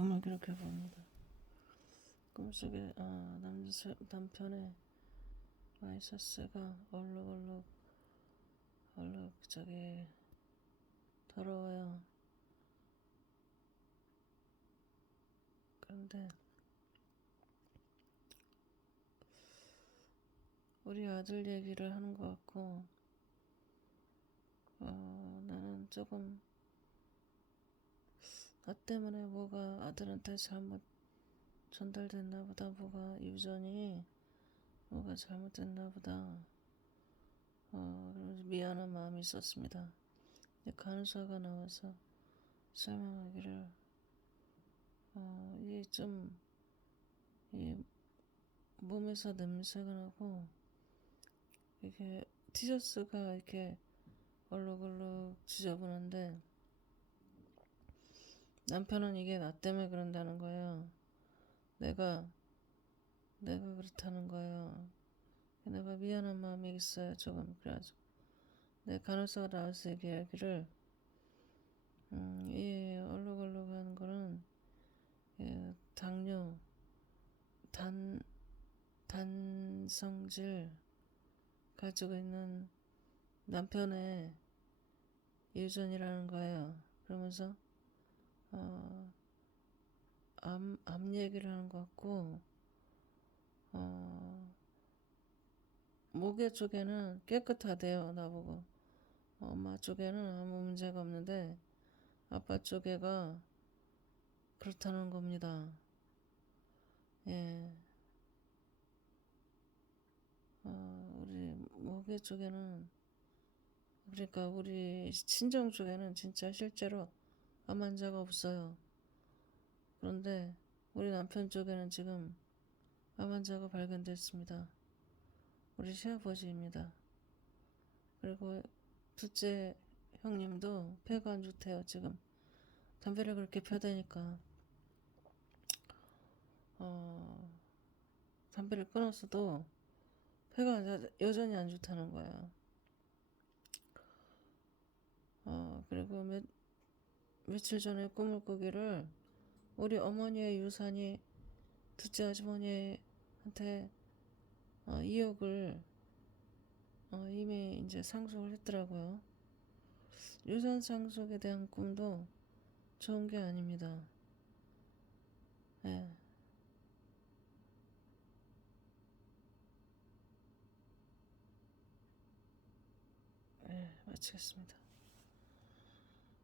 꿈을 기록해 봅니다. 꿈속에 아, 남자, 남편의 마이서스가 얼룩얼룩 얼룩 저기 더러워요. 그런데 우리 아들 얘기를 하는 것 같고 어, 나는 조금 나 때문에 뭐가 아들한테 잘못 전달됐나 보다 뭐가 유전이 뭐가 잘못됐나 보다. 어, 미안한 마음이 있었습니다. 근데 간호사가 나와서 설명하기를 어, 이게 좀 이 몸에서 냄새가 나고 이게 티셔츠가 이렇게 얼룩얼룩 지저분한데 남편은 이게 나 때문에 그런다는 거예요. 내가 내가 그렇다는 거예요. 내가 미안한 마음이 있어요 조금 그래가지고 내 간호사가 나와서 얘기하기를 음, 이 얼룩얼룩한 거는 예, 당뇨 단 단성질 가지고 있는 남편의 유전이라는 거예요. 그러면서 어, 암, 암 얘기를 하는 것 같고 어, 목에 쪽에는 깨끗하대요 나보고 엄마 쪽에는 아무 문제가 없는데 아빠 쪽에가 그렇다는 겁니다. 예. 어, 우리 목에 쪽에는 그러니까 우리 친정 쪽에는 진짜 실제로 암 환자가 없어요. 그런데 우리 남편 쪽에는 지금 암 환자가 발견됐습니다. 우리 시아버지입니다. 그리고 둘째 형님도 폐가 안 좋대요. 지금 담배를 그렇게 펴대니까 어, 담배를 끊었어도 폐가 여- 여전히 안 좋다는 거야. 어, 그리고 몇, 며칠 전에 꿈을 꾸기를 우리 어머니의 유산이 둘째 아주머니한테 어, 2억을 어, 이미 이제 상속을 했더라고요. 유산 상속에 대한 꿈도 좋은 게 아닙니다. 예. 예, 마치겠습니다.